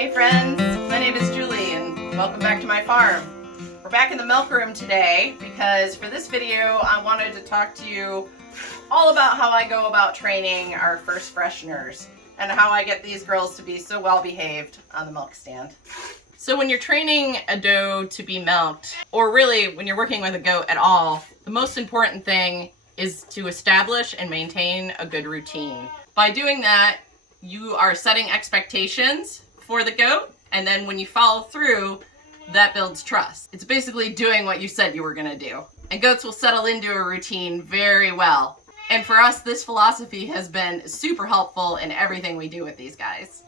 Hey friends, my name is Julie and welcome back to my farm. We're back in the milk room today because for this video I wanted to talk to you all about how I go about training our first fresheners and how I get these girls to be so well behaved on the milk stand. So when you're training a doe to be milked, or really when you're working with a goat at all, the most important thing is to establish and maintain a good routine. By doing that, you are setting expectations for the goat, and then when you follow through, that builds trust. It's basically doing what you said you were gonna do. And goats will settle into a routine very well. And for us, this philosophy has been super helpful in everything we do with these guys.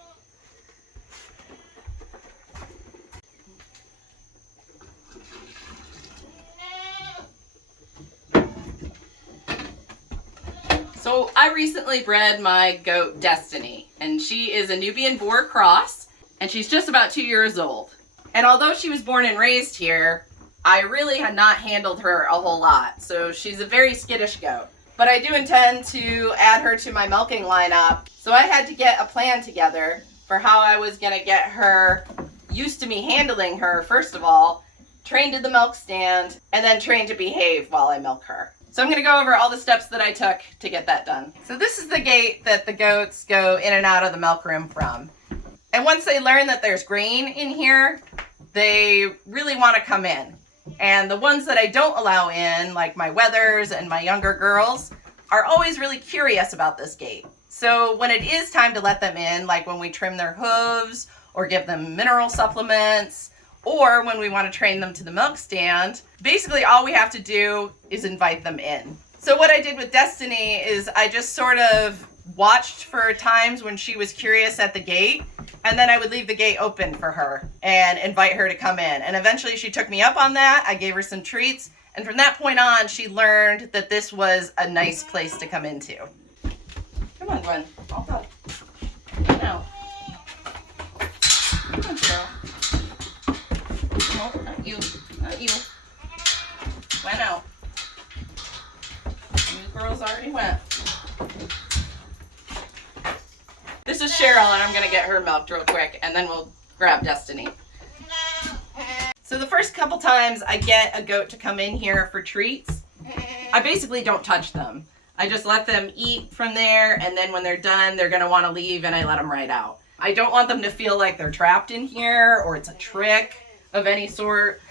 So I recently bred my goat Destiny, and she is a Nubian Boer cross, and she's just about 2 years old. And although she was born and raised here, I really had not handled her a whole lot. So she's a very skittish goat. But I do intend to add her to my milking lineup. So I had to get a plan together for how I was gonna get her used to me handling her, first of all, trained to the milk stand, and then trained to behave while I milk her. So I'm gonna go over all the steps that I took to get that done. So this is the gate that the goats go in and out of the milk room from. And once they learn that there's grain in here, they really want to come in. And the ones that I don't allow in, like my wethers and my younger girls, are always really curious about this gate. So when it is time to let them in, like when we trim their hooves or give them mineral supplements, or when we want to train them to the milk stand, basically all we have to do is invite them in. So what I did with Destiny is I just sort of watched for times when she was curious at the gate, and then I would leave the gate open for her and invite her to come in. And eventually she took me up on that. I gave her some treats, and from that point on, she learned that this was a nice place to come into. Come on, Gwen. All done. Come out. Come on, girl. No, not you. Not you. Went out. These girls already went. This is Cheryl, and I'm gonna get her milked real quick, and then we'll grab Destiny. So the first couple times I get a goat to come in here for treats, I basically don't touch them. I just let them eat from there, and then when they're done, they're gonna wanna leave, and I let them right out. I don't want them to feel like they're trapped in here, or it's a trick of any sort,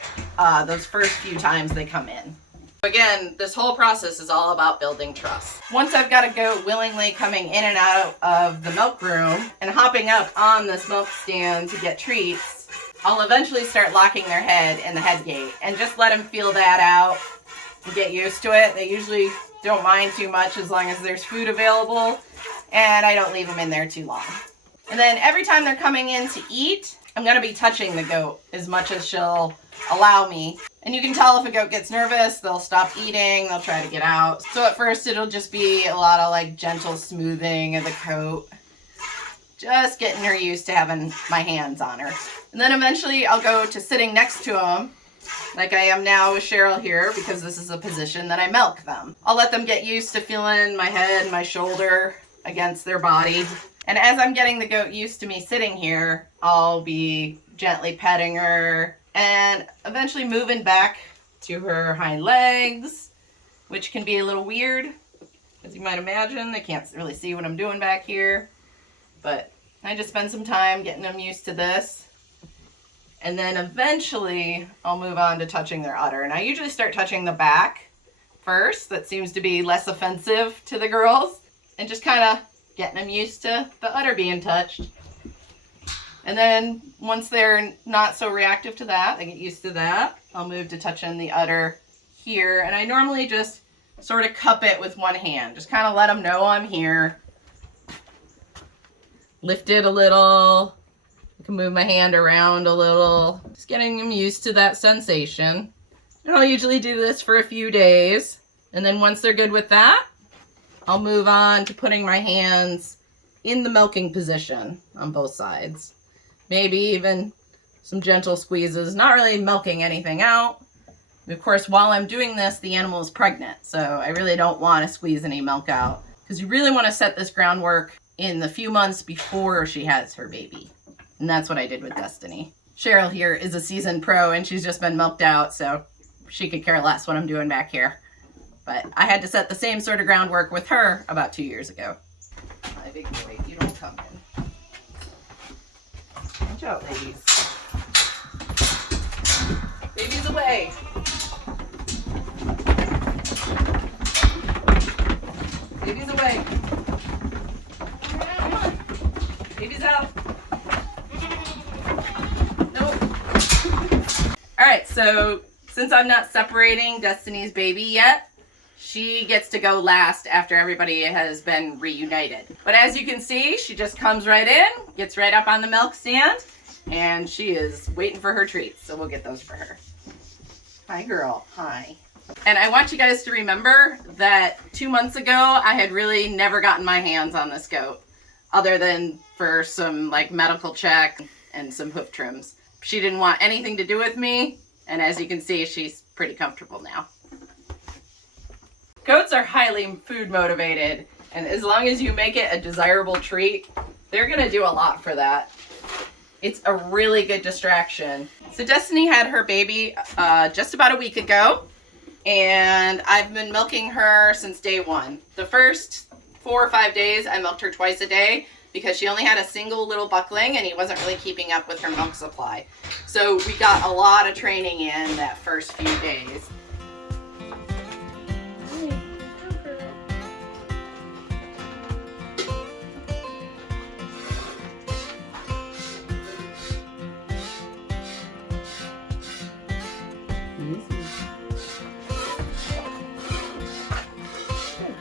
those first few times they come in. Again, this whole process is all about building trust. Once I've got a goat willingly coming in and out of the milk room and hopping up on this milk stand to get treats, I'll eventually start locking their head in the head gate and just let them feel that out and get used to it. They usually don't mind too much as long as there's food available, and I don't leave them in there too long. And then every time they're coming in to eat, I'm going to be touching the goat as much as she'll allow me. And you can tell if a goat gets nervous, they'll stop eating, they'll try to get out. So at first it'll just be a lot of like gentle smoothing of the coat. Just getting her used to having my hands on her. And then eventually I'll go to sitting next to them, like I am now with Cheryl here, because this is the position that I milk them. I'll let them get used to feeling my head and my shoulder against their body. And as I'm getting the goat used to me sitting here, I'll be gently petting her and eventually moving back to her hind legs, which can be a little weird, as you might imagine. They can't really see what I'm doing back here, but I just spend some time getting them used to this. And then eventually I'll move on to touching their udder. And I usually start touching the back first. That seems to be less offensive to the girls, and just kind of getting them used to the udder being touched. And then once they're not so reactive to that, they get used to that, I'll move to touching the udder here. And I normally just sort of cup it with one hand. Just kind of let them know I'm here. Lift it a little. I can move my hand around a little. Just getting them used to that sensation. And I'll usually do this for a few days. And then once they're good with that, I'll move on to putting my hands in the milking position on both sides. Maybe even some gentle squeezes, not really milking anything out. Of course, while I'm doing this, the animal is pregnant, so I really don't want to squeeze any milk out, because you really want to set this groundwork in the few months before she has her baby. And that's what I did with Destiny. Cheryl here is a seasoned pro and she's just been milked out, so she could care less what I'm doing back here. But I had to set the same sort of groundwork with her about 2 years ago. My big boy, you don't come in. Watch out, ladies. Baby's away. Baby's away. Come on. Baby's out. Nope. Alright, so since I'm not separating Destiny's baby yet, she gets to go last after everybody has been reunited. But as you can see, she just comes right in, gets right up on the milk stand, and she is waiting for her treats. So we'll get those for her. Hi, girl. Hi. And I want you guys to remember that 2 months ago, I had really never gotten my hands on this goat, other than for some like medical check and some hoof trims. She didn't want anything to do with me, and as you can see, she's pretty comfortable now. Goats are highly food motivated, and as long as you make it a desirable treat, they're gonna do a lot for that. It's a really good distraction. So Destiny had her baby just about a week ago, and I've been milking her since day one. The first 4 or 5 days, I milked her twice a day because she only had a single little buckling and he wasn't really keeping up with her milk supply. So we got a lot of training in that first few days.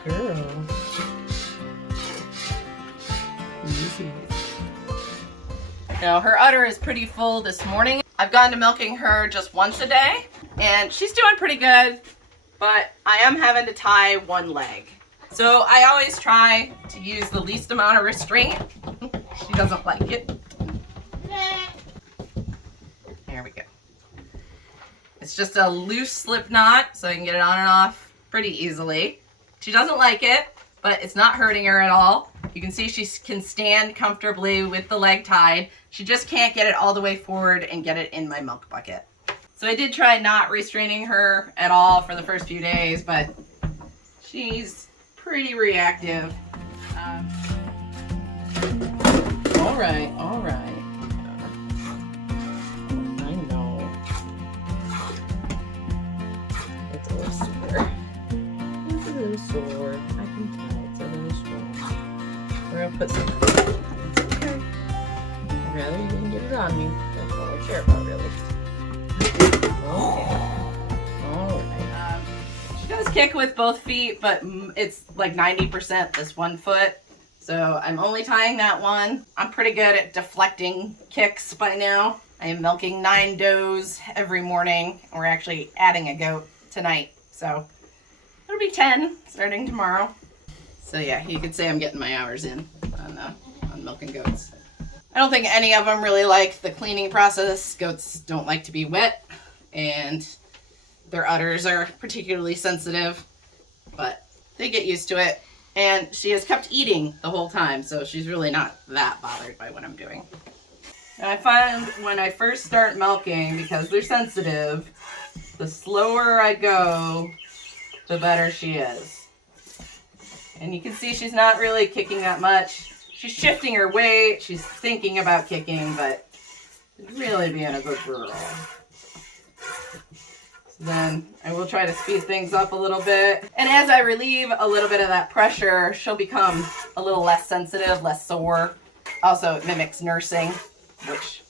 Girl. Easy. Now her udder is pretty full this morning. I've gone to milking her just once a day and she's doing pretty good, but I am having to tie one leg. So I always try to use the least amount of restraint. She doesn't like it. There we go. It's just a loose slip knot so I can get it on and off pretty easily. She doesn't like it, but it's not hurting her at all. You can see she can stand comfortably with the leg tied. She just can't get it all the way forward and get it in my milk bucket. So I did try not restraining her at all for the first few days, but she's pretty reactive. All right, all right. I know. It's a little sore. It's a little sore. I can tell it's a little sore. We're gonna put some. Okay. I'd rather you didn't get it on me. That's all I care about, really. Okay. All right. She does kick with both feet, but it's like 90% this one foot. So I'm only tying that one. I'm pretty good at deflecting kicks by now. I am milking 9 does every morning. We're actually adding a goat tonight. So it'll be 10 starting tomorrow. So yeah, you could say I'm getting my hours in on milking goats. I don't think any of them really like the cleaning process. Goats don't like to be wet, and their udders are particularly sensitive, but they get used to it. And she has kept eating the whole time, so she's really not that bothered by what I'm doing. And I find when I first start milking, because they're sensitive, the slower I go, the better she is. And you can see she's not really kicking that much. She's shifting her weight, she's thinking about kicking, but really being a good girl. So then I will try to speed things up a little bit. And as I relieve a little bit of that pressure, she'll become a little less sensitive, less sore. Also, it mimics nursing, which,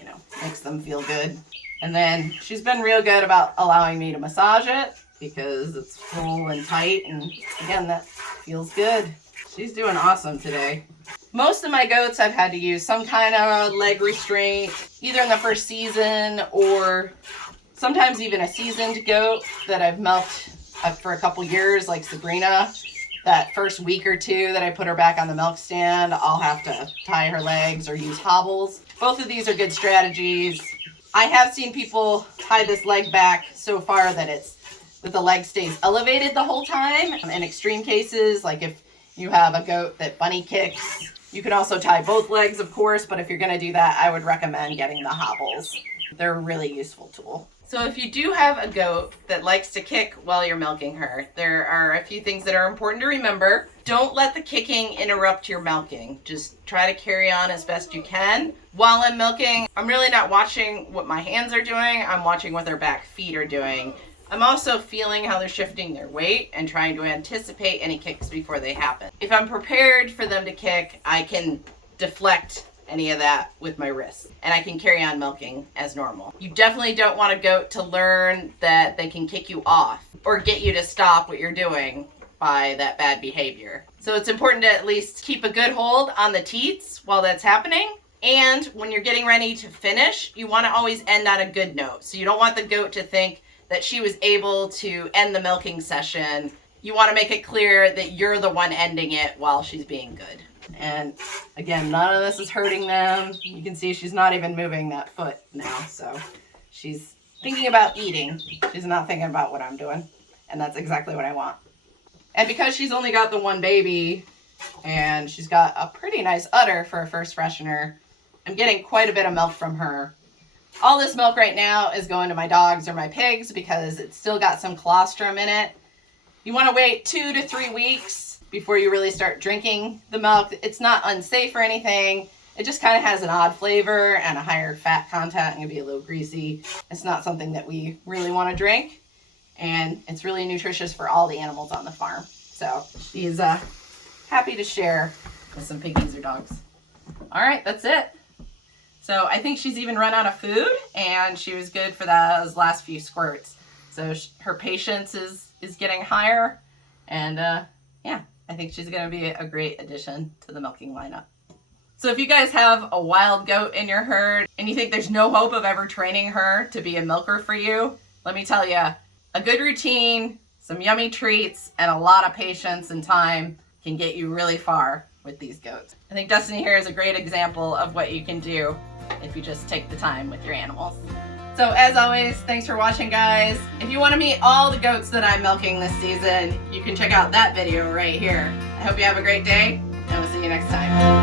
you know, makes them feel good. And then she's been real good about allowing me to massage it because it's full and tight. And again, that feels good. She's doing awesome today. Most of my goats I've had to use some kind of leg restraint, either in the first season or sometimes even a seasoned goat that I've milked for a couple years, like Sabrina. That first week or two that I put her back on the milk stand, I'll have to tie her legs or use hobbles. Both of these are good strategies. I have seen people tie this leg back so far that the leg stays elevated the whole time. In extreme cases, like if you have a goat that bunny kicks You can also tie both legs, of course, but if you're going to do that, I would recommend getting the hobbles. They're a really useful tool. So if you do have a goat that likes to kick while you're milking her, there are a few things that are important to remember. Don't let the kicking interrupt your milking. Just try to carry on as best you can. While I'm milking, I'm really not watching what my hands are doing. I'm watching what their back feet are doing. I'm also feeling how they're shifting their weight and trying to anticipate any kicks before they happen. If I'm prepared for them to kick, I can deflect any of that with my wrists, and I can carry on milking as normal. You definitely don't want a goat to learn that they can kick you off or get you to stop what you're doing by that bad behavior. So it's important to at least keep a good hold on the teats while that's happening. And when you're getting ready to finish, you want to always end on a good note. So you don't want the goat to think that she was able to end the milking session. You want to make it clear that you're the one ending it while she's being good. And again, none of this is hurting them. You can see she's not even moving that foot now. So she's thinking about eating. She's not thinking about what I'm doing. And that's exactly what I want. And because she's only got the one baby and she's got a pretty nice udder for a first freshener, I'm getting quite a bit of milk from her. All this milk right now is going to my dogs or my pigs because it's still got some colostrum in it. You want to wait 2 to 3 weeks before you really start drinking the milk. It's not unsafe or anything. It just kind of has an odd flavor and a higher fat content and can be a little greasy. It's not something that we really want to drink. And it's really nutritious for all the animals on the farm. So she's happy to share with some piggies or dogs. All right, that's it. So I think she's even run out of food, and she was good for those last few squirts. So her patience is getting higher, and yeah, I think she's going to be a great addition to the milking lineup. So if you guys have a wild goat in your herd and you think there's no hope of ever training her to be a milker for you, let me tell you, a good routine, some yummy treats, and a lot of patience and time can get you really far with these goats. I think Destiny here is a great example of what you can do if you just take the time with your animals. So as always, thanks for watching, guys. If you want to meet all the goats that I'm milking this season, you can check out that video right here. I hope you have a great day, and we'll see you next time.